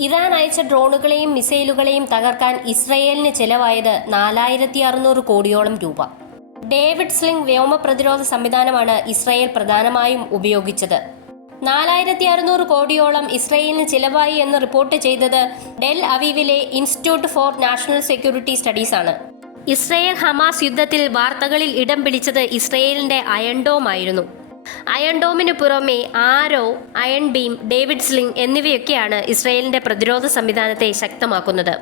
Iran അയച്ച ഡ്രോണുകളെയും മിസൈലുകളെയും തകർക്കാൻ ഇസ്രയേലിന് ചെലവായത് 4600 കോടിയോളം രൂപ. ഡേവിഡ് സ്ലിംഗ് വ്യോമ പ്രതിരോധ സംവിധാനമാണ് ഇസ്രയേൽ പ്രധാനമായും ഉപയോഗിച്ചത്. 4600 കോടിയോളം ഇസ്രയേലിന് ചിലവായി എന്ന് റിപ്പോർട്ട് ചെയ്തത് del അവീവിലെ institute four national security studies ആണ്. ഇസ്രയേൽ ഹമാസ് യുദ്ധത്തിൽ വാർത്തകളിൽ ഇടം പിടിച്ചത് ഇസ്രയേലിന്റെ അയൺ ഡോം ആയിരുന്നു. അയൺ ഡോമിന് പുറമെ ആരോ, അയൺ ബീം, ഡേവിഡ് സ്ലിംഗ് എന്നിവയൊക്കെയാണ് ഇസ്രയേലിന്റെ പ്രതിരോധ സംവിധാനത്തെ ശക്തമാക്കുന്നത്.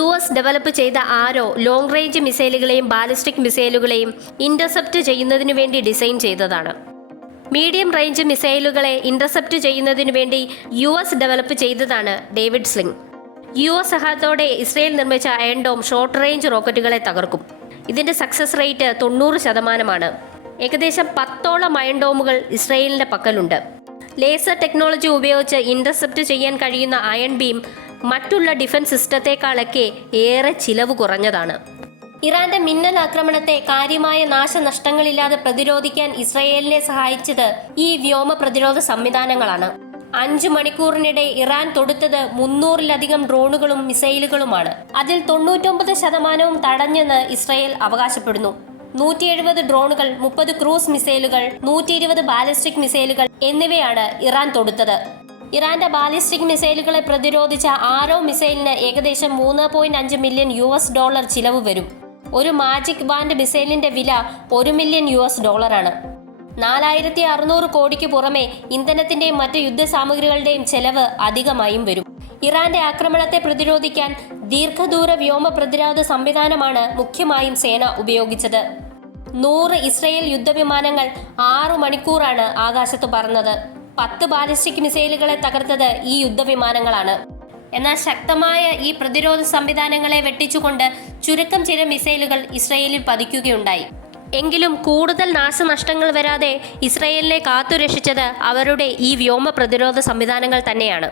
US ഡെവലപ്പ് ചെയ്ത ആരോ ലോങ് റേഞ്ച് മിസൈലുകളെയും ബാലിസ്റ്റിക് മിസൈലുകളെയും ഇന്റർസെപ്റ്റ് ചെയ്യുന്നതിനു വേണ്ടി ഡിസൈൻ ചെയ്തതാണ്. മീഡിയം റേഞ്ച് മിസൈലുകളെ ഇന്റർസെപ്റ്റ് ചെയ്യുന്നതിനു വേണ്ടി US ഡെവലപ്പ് ചെയ്തതാണ് ഡേവിഡ് സ്ലിംഗ്. US സഹായത്തോടെ ഇസ്രയേൽ നിർമ്മിച്ച അയൺ ഡോം ഷോർട്ട് റേഞ്ച് റോക്കറ്റുകളെ തകർക്കും. ഇതിന്റെ സക്സസ് റേറ്റ് 90%. ഏകദേശം 10ഓളം അയൺ ഡോമുകൾ ഇസ്രയേലിന്റെ പക്കലുണ്ട്. ലേസർ ടെക്നോളജി ഉപയോഗിച്ച് ഇന്റർസെപ്റ്റ് ചെയ്യാൻ കഴിയുന്ന അയൺ ബീം മറ്റുള്ള ഡിഫൻസ് സിസ്റ്റത്തെക്കാളൊക്കെ ഏറെ ചിലവ് കുറഞ്ഞതാണ്. ഇറാന്റെ മിന്നൽ ആക്രമണത്തെ കാര്യമായ നാശനഷ്ടങ്ങളില്ലാതെ പ്രതിരോധിക്കാൻ ഇസ്രയേലിനെ സഹായിച്ചത് ഈ വ്യോമ പ്രതിരോധ സംവിധാനങ്ങളാണ്. 5 മണിക്കൂറിനിടെ ഇറാൻ തൊടുത്തത് 300-ലധികം ഡ്രോണുകളും മിസൈലുകളുമാണ്. അതിൽ 99% തടഞ്ഞെന്ന് ഇസ്രയേൽ അവകാശപ്പെടുന്നു. 170 ഡ്രോണുകൾ, 30 ക്രൂസ് മിസൈലുകൾ, 120 ബാലിസ്റ്റിക് മിസൈലുകൾ എന്നിവയാണ് ഇറാൻ തൊടുത്തത്. ഇറാന്റെ ബാലിസ്റ്റിക് മിസൈലുകളെ പ്രതിരോധിച്ച ആരോ മിസൈലിന് ഏകദേശം $3.5 മില്യൺ ചിലവ് വരും. ഒരു മാജിക് ബാൻഡ് മിസൈലിന്റെ വില $1 മില്യൺ. 4600 കോടിക്ക് പുറമെ ഇന്ധനത്തിന്റെയും മറ്റ് യുദ്ധസാമഗ്രികളുടെയും ചെലവ് അധികമായും വരും. ഇറാന്റെ ആക്രമണത്തെ പ്രതിരോധിക്കാൻ ദീർഘദൂര വ്യോമ പ്രതിരോധ സംവിധാനമാണ് മുഖ്യമായും സേന ഉപയോഗിച്ചത്. 100 ഇസ്രയേൽ യുദ്ധവിമാനങ്ങൾ 6 മണിക്കൂറാണ് ആകാശത്ത് പറന്നത്. 10 ബാലിസ്റ്റിക് മിസൈലുകളെ തകർത്തത് ഈ യുദ്ധവിമാനങ്ങളാണ്. എന്നാൽ ശക്തമായ ഈ പ്രതിരോധ സംവിധാനങ്ങളെ വെട്ടിച്ചുകൊണ്ട് ചുരുക്കം ചില മിസൈലുകൾ ഇസ്രയേലിൽ പതിക്കുകയുണ്ടായി. എങ്കിലും കൂടുതൽ നാശനഷ്ടങ്ങൾ വരാതെ ഇസ്രയേലിനെ കാത്തുരക്ഷിച്ചത് അവരുടെ ഈ വ്യോമ പ്രതിരോധ സംവിധാനങ്ങൾ തന്നെയാണ്.